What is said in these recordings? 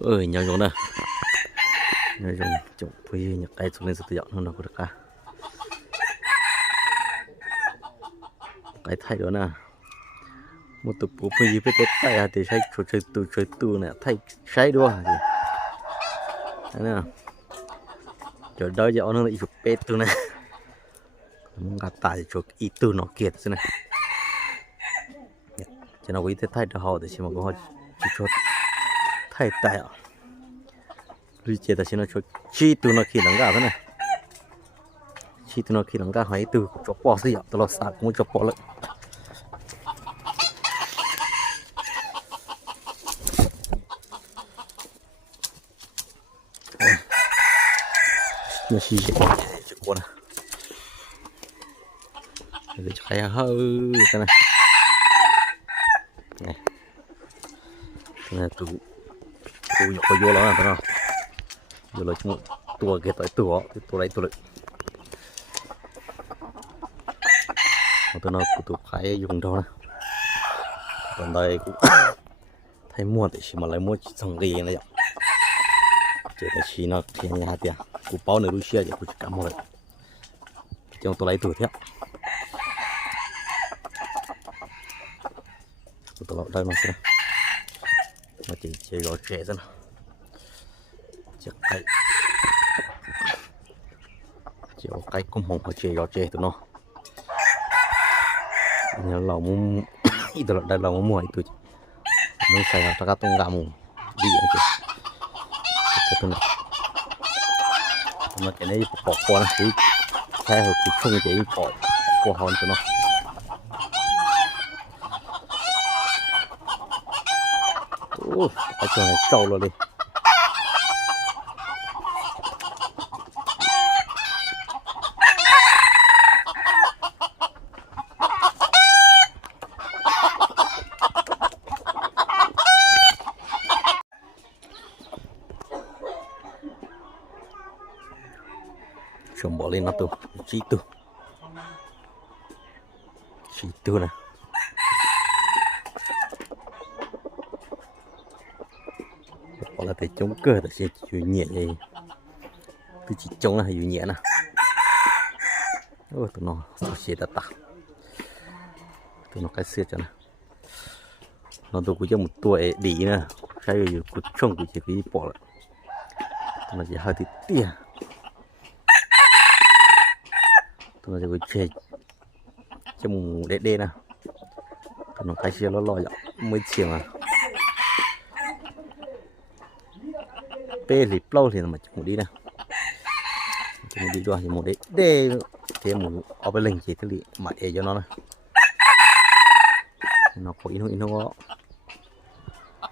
ơi nhau nhau nè. Nhau nhau chụp phi nhặt tay xuống lên sự tự dọn nó đâu có được cả cái thay đó nè. Một tụ bố phi với cái tay à thì sai chơi chơi tu chơi tu nè. Thay sai đua gì thế nè. Chỗ đó giờ nó lại chụp pet tu nè. Muốn gặp tại chỗ ít tu nó kiệt thế này cho nó quý thế thay đó họ để xem mà có họ 太大了，你接到现在说几度那去啷个的呢？几度那去啷个还度就包死了，到了三公就包了。那是结果呢？这个还好，看呢。này là tủ chi tôi vô lắm à phải không? Vô lấy một tua cái tới tua cái tua lấy tua tôi nói tụ khai dùng thôi còn đây cũng thấy mua thì chỉ mà lấy mua xong gì này vậy chỉ là chỉ nó thì nhà tiền. Cụ bao nữa Russia thì cụ chỉ cảm trong tua lấy tuổi theo tôi lấy đây mà xem mà chỉ chơi gió trẻ ra nào. Chắc cái chỉ có cũng không có chơi gió trẻ tụi nó. Nhớ là muốn ít rồi đây là muốn mua tụi nó xài là các tông gà mù. Đi ăn chứ cái tụi nó. Mà cái này bỏ qua này cái theo hồi cuộc chung cái bỏ qua hòn tụi nó. Ủa, cái chỗ này trâu rồi đi. Chồng bỏ lên nó tu, Chỉ tu, Chỉ tu nè. Thì chống cơ là sẽ chịu nhẹ. Vậy Cứ chỉ chống là chịu nhẹ nè Ôi, tụi nó, Tụi sẽ đã tạc Tụi nó cái xưa cho nè Nó tụi cũng cho một tuổi đi nè. Cái gì cũng trông cũng chỉ cái bỏ lại. Tụi nó chỉ hơi tí tia à. tụi nó có chơi cho một đế đế nè tụi nó cái xe nó lo dạo mới chiều à. Bê lì lâu thì mà chúng đi nè chúng đi rồi thì một đấy đê thế một ở bên lình chỉ thế lì mà để cho nó nè nó có in in nó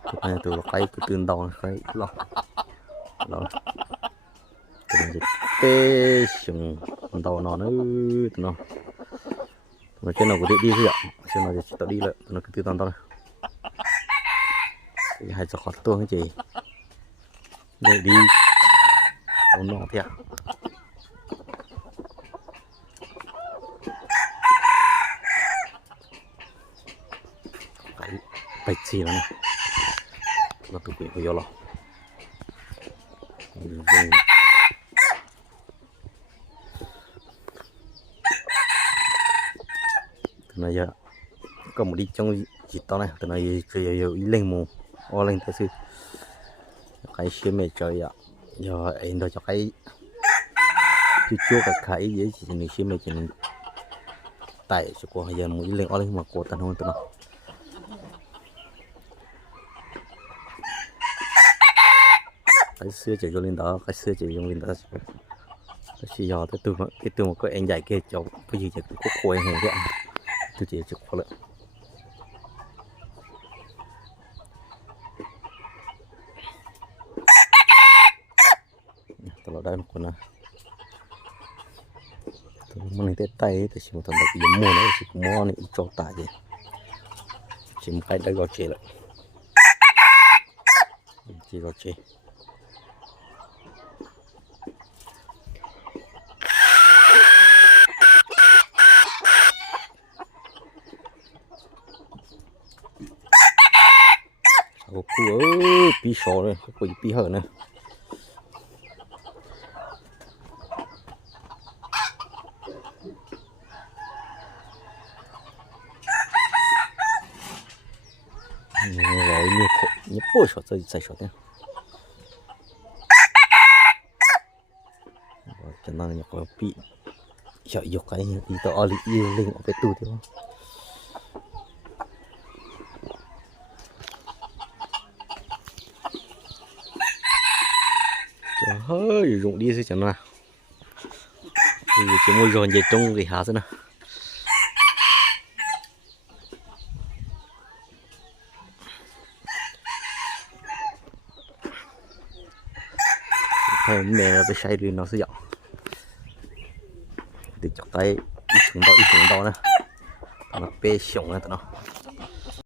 tụi này từ cái từ từ đầu cái lọ lọ tụi này sẽ tê sừng đầu nó nữa nó. Mà trên nào có thể đi thôi ạ. Trên nào chỉ tao đi lại nó cứ từ từ tao này hai cho khó tuông cái gì để đi. Nó thiệt. Cái bạch gì nó này. Nó tụi quỷ phải vô lo nó giờ, có một đi trong chỉ to này. Từ này chơi giờ lên mù o lên tới sư cái xe mẹ chơi ạ giờ em đó cho cái chú chú cả cái gì chỉ mình xe mẹ chỉ mình tại cho cô giờ mũi lên ở lên mà cô tân hôn tụi nó cái xưa chỉ cho lên đó, cái xưa chỉ dùng lên đó. Cái xì giờ tới từ cái từ một cái anh dạy kia cho, cái gì chỉ có khôi hàng vậy tôi chỉ chụp qua lại 다 해놓구나 mình tết tay thì chỉ một thằng đặc biệt mua nó chỉ mua này cho tả gì chỉ một cái đã gọi chị lại chỉ gọi chị Ôi, pi sổ rồi, quỷ pi hở này. Rồi bị cái rụng đi rồi chẳng là, thì chỉ mua rồi về trong thì há thế nào thôi mẹ nó phải say đi nó sẽ dọn thì chọc tay ít xuống đó ít xuống đó nè nó bê xuống nè tụi nó